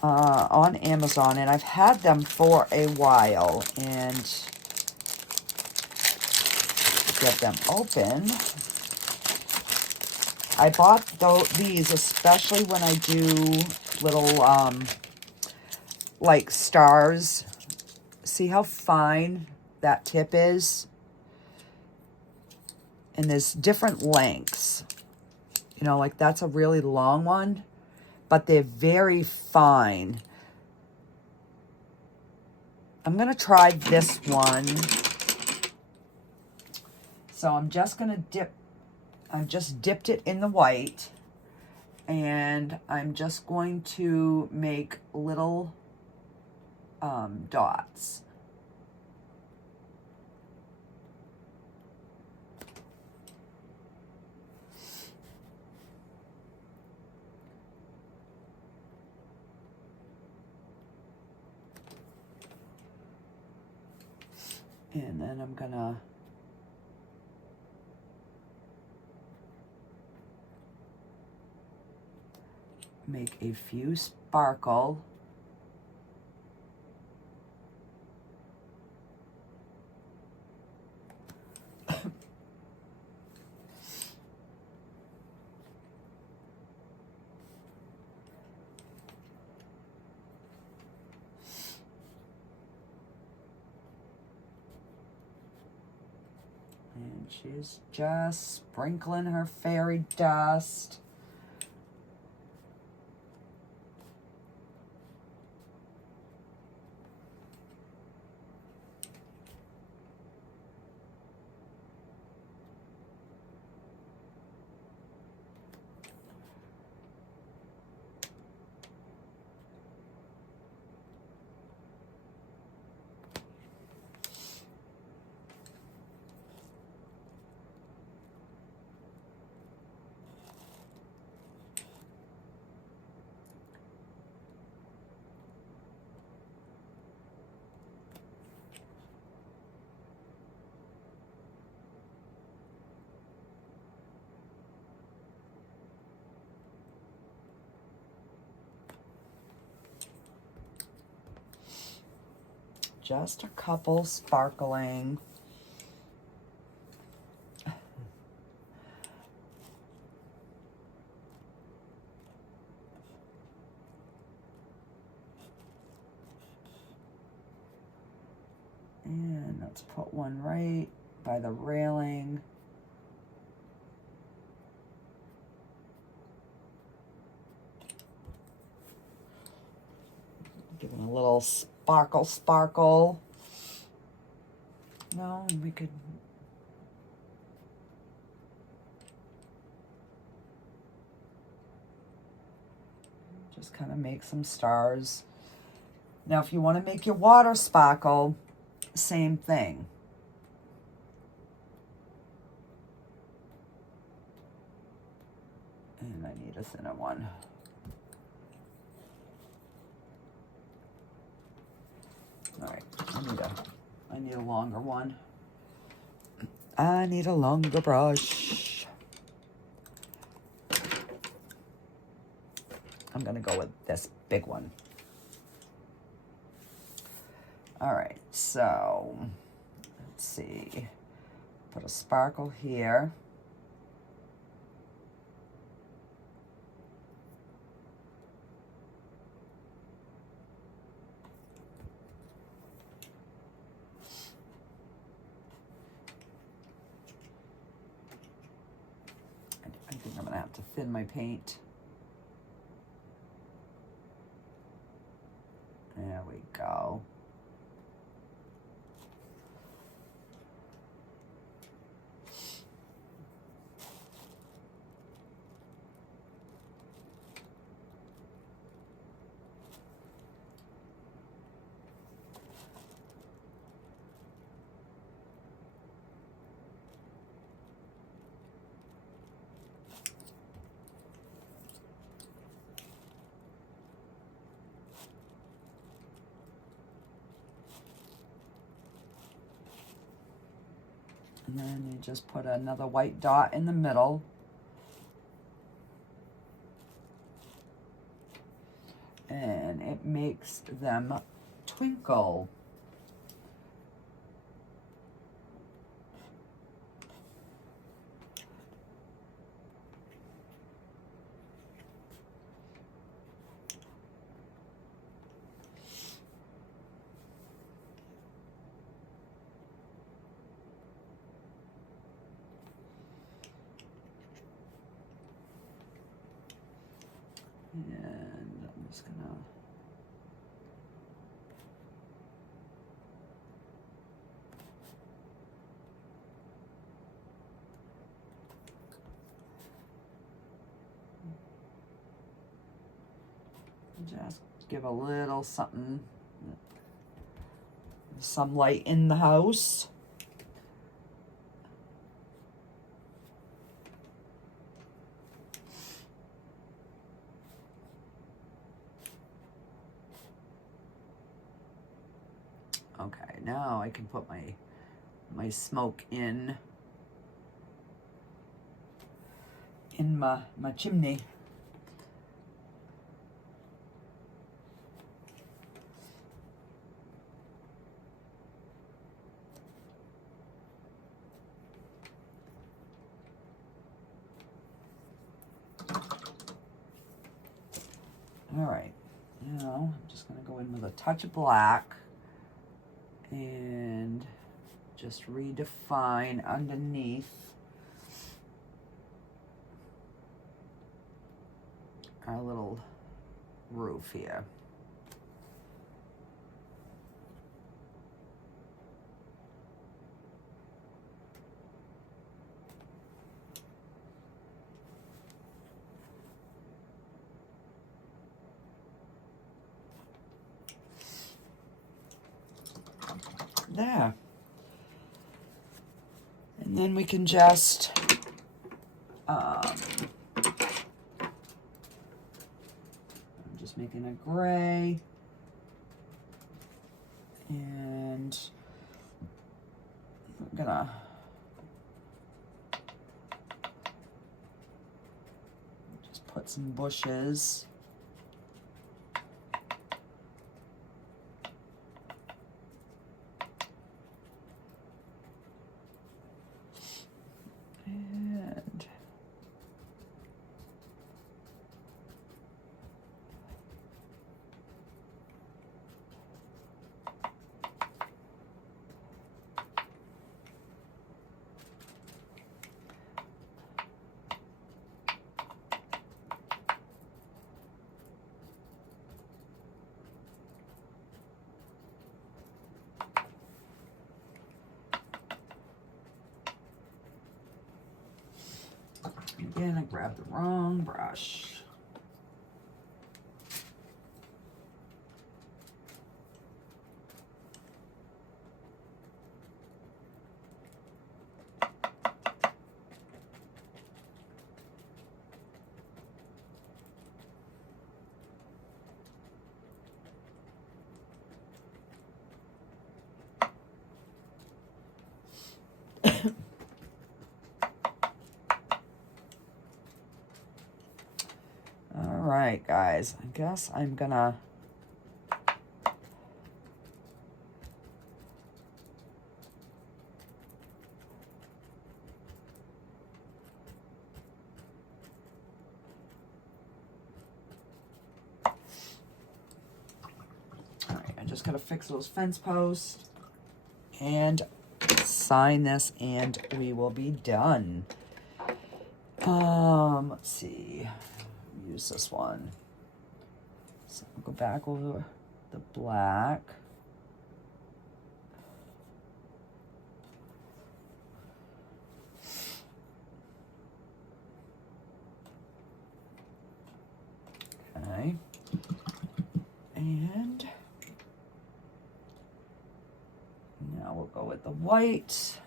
on Amazon, and I've had them for a while, and get them open. I bought these especially when I do little like stars. See how fine that tip is? And there's different lengths. You know, like that's a really long one, but they're very fine. I'm gonna try this one. So I'm just gonna I've just dipped it in the white, and I'm just going to make little dots. And then I'm gonna make a few sparkle. And she's just sprinkling her fairy dust. Just a couple sparkling. And let's put one right by the railing. Giving a little sparkle. No, we could just kind of make some stars. Now, if you want to make your water sparkle, same thing. And I need a thinner one. All right, I need a longer one. I need a longer brush. I'm gonna go with this big one. All right, so let's see. Put a sparkle here. I think I'm gonna have to thin my paint. There we go. And then you just put another white dot in the middle. And it makes them twinkle. And I'm just gonna just give a little something, some light in the house. Okay, now I can put my smoke in my chimney. All right, now I'm just gonna go in with a touch of black and just redefine underneath our little roof here. There. And then we can just I'm just making a gray, and I'm gonna just put some bushes. And again, I grabbed the wrong brush. All right, guys, I guess I'm gonna I just gotta fix those fence posts and sign this, and we will be done. Let's see. Use this one. So I'll go back over the black. Okay. And now we'll go with the white.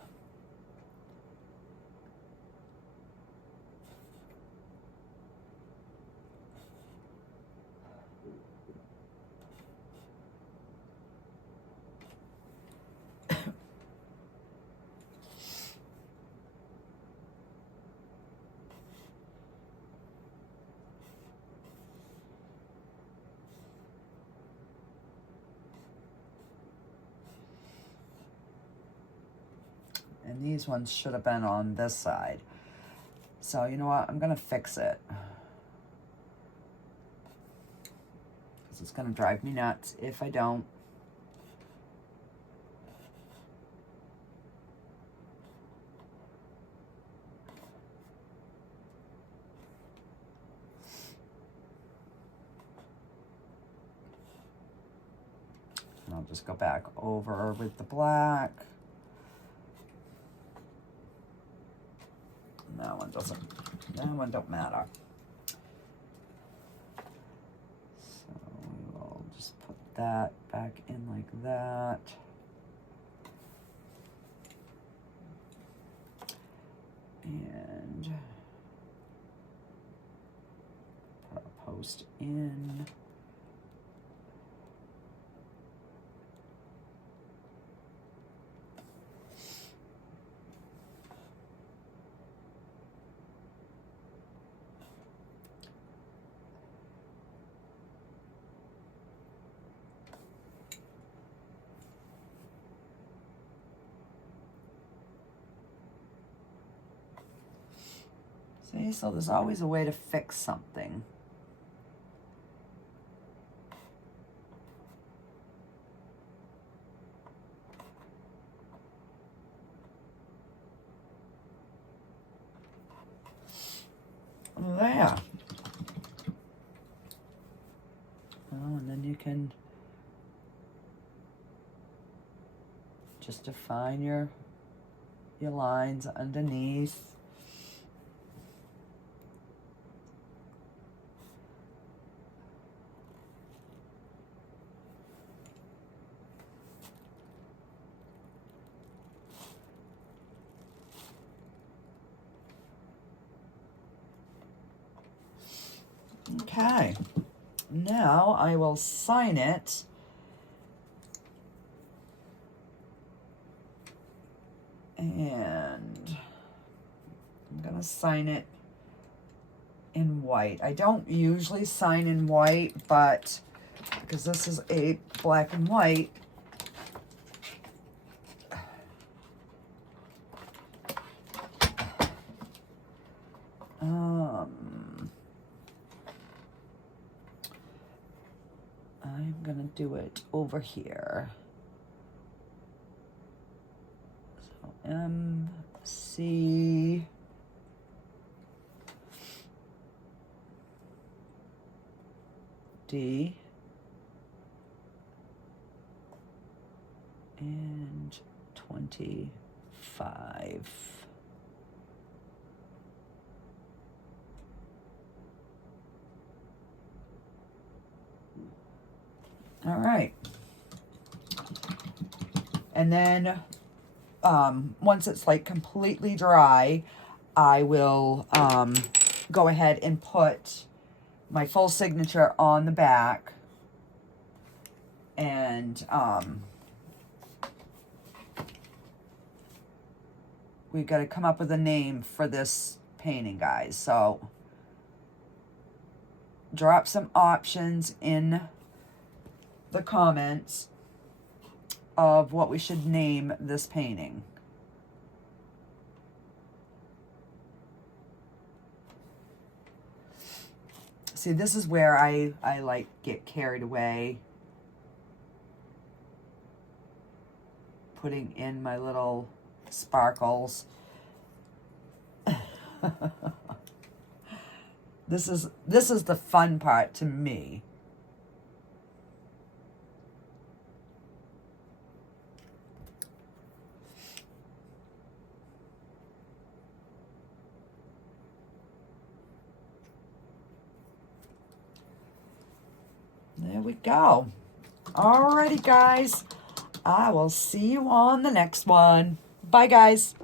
And these ones should have been on this side. So you know what? I'm gonna fix it. Because it's gonna drive me nuts if I don't. And I'll just go back over with the black. That one don't matter. So we will just put that back in like that. And put a post in. See, so there's always a way to fix something. There. Oh, and then you can just define your lines underneath. Okay, now I will sign it. And I'm gonna sign it in white. I don't usually sign in white, but because this is a black and white, I'm gonna do it over here. So MC D and 25. All right. And then once it's like completely dry, I will go ahead and put my full signature on the back. And we've got to come up with a name for this painting, guys. So drop some options in the comments of what we should name this painting. See, this is where I like get carried away. Putting in my little sparkles. This is the fun part to me. There we go. Alrighty, guys. I will see you on the next one. Bye, guys.